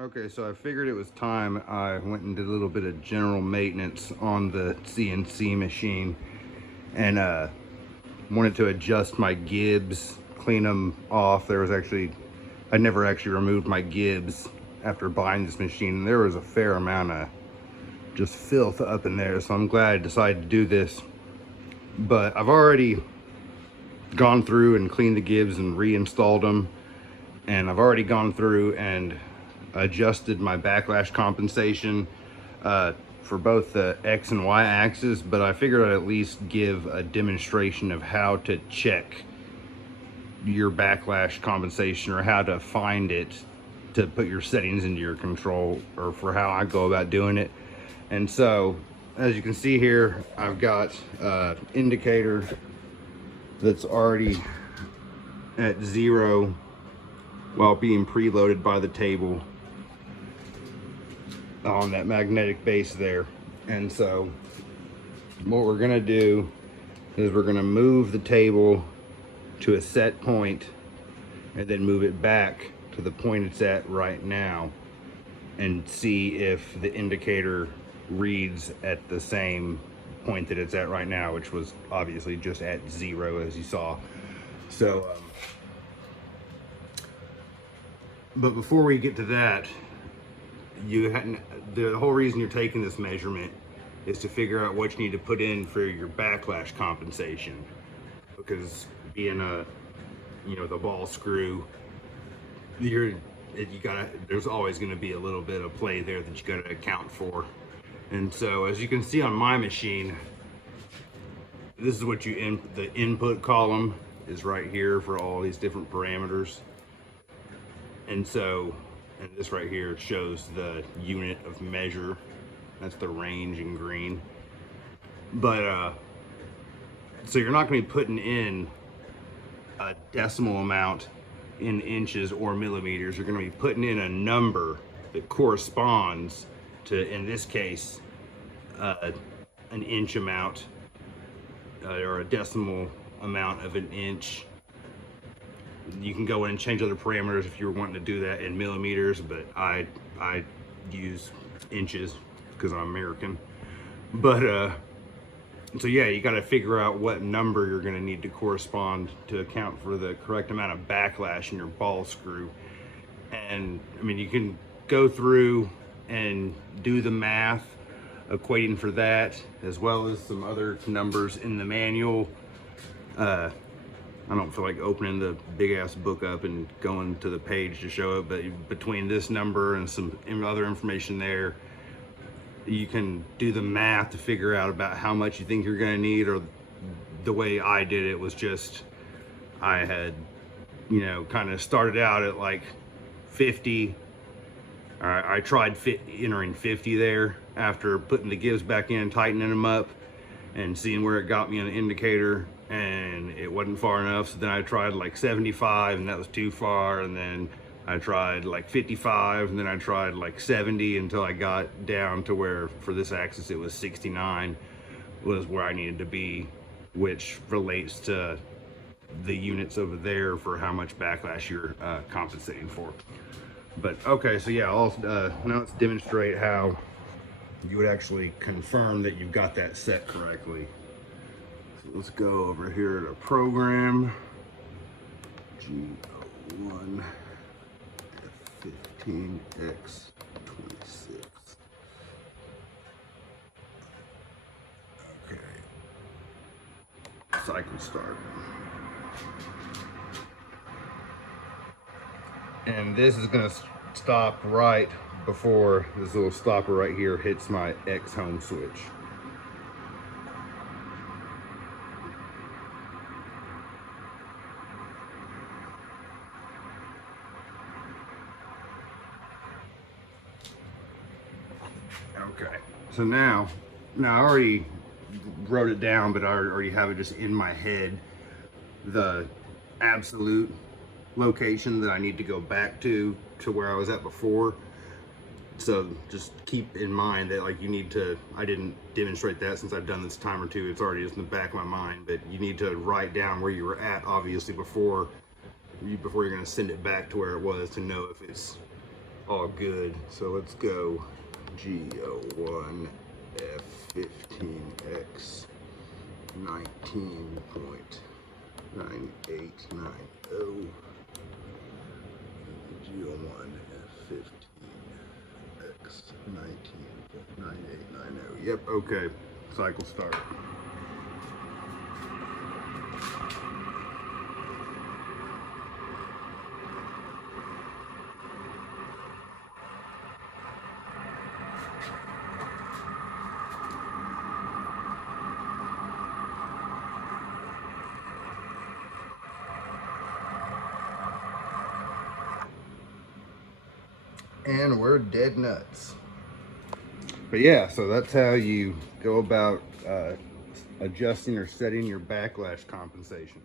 Okay, so I figured it was time I went and did a little bit of general maintenance on the CNC machine and wanted to adjust my gibs, clean them off. I never actually removed my gibs after buying this machine. There was a fair amount of just filth up in there, so I'm glad I decided to do this. But I've already gone through and cleaned the gibs and reinstalled them, and I've already gone through and adjusted my backlash compensation for both the X and Y axis, but I figured I'd at least give a demonstration of how to check your backlash compensation, or how to find it, to put your settings into your control, or for how I go about doing it. And so, as you can see here, I've got an indicator that's already at 0 while being preloaded by the table on that magnetic base there. And so what we're gonna do is we're gonna move the table to a set point and then move it back to the point it's at right now and see if the indicator reads at the same point that it's at right now, which was obviously just at 0, as you saw. So but before we get to that, the whole reason you're taking this measurement is to figure out what you need to put in for your backlash compensation, because being the ball screw, there's always going to be a little bit of play there that you got to account for. And so, as you can see on my machine, this is what the input column is right here for all these different parameters. And so, and this right here shows the unit of measure. That's the range in green. But so you're not going to be putting in a decimal amount in inches or millimeters. You're going to be putting in a number that corresponds to, in this case, an inch amount, or a decimal amount of an inch. You can go in and change other parameters if you're wanting to do that in millimeters, but I use inches because I'm American. But so yeah, you got to figure out what number you're going to need to correspond to account for the correct amount of backlash in your ball screw. And I mean, you can go through and do the math equating for that, as well as some other numbers in the manual. I don't feel like opening the big ass book up and going to the page to show it, but between this number and some other information there, you can do the math to figure out about how much you think you're going to need. Or the way I did it was just, I had, kind of started out at like 50. I tried entering 50 there after putting the gibs back in, tightening them up, and seeing where it got me on the indicator, and it wasn't far enough. So then I tried like 75, and that was too far. And then I tried like 55, and then I tried like 70, until I got down to where, for this axis, it was 69 was where I needed to be, which relates to the units over there for how much backlash you're compensating for. But okay, so yeah, now let's demonstrate how you would actually confirm that you've got that set correctly. So let's go over here to program, G01 F15X26. Okay, cycle start. And this is going to stop right before this little stopper right here hits my X home switch. Okay, so now I already wrote it down, but I already have it just in my head, the absolute location that I need to go back to where I was at before. So just keep in mind that, like, I didn't demonstrate that since I've done this a time or two. It's already just in the back of my mind, but you need to write down where you were at, obviously, before you're going to send it back to where it was, to know if it's all good. So let's go G01 F15X 19.9890. G01 F15X 19.9890. Yep, okay. Cycle start. And we're dead nuts. But yeah, so that's how you go about adjusting or setting your backlash compensation.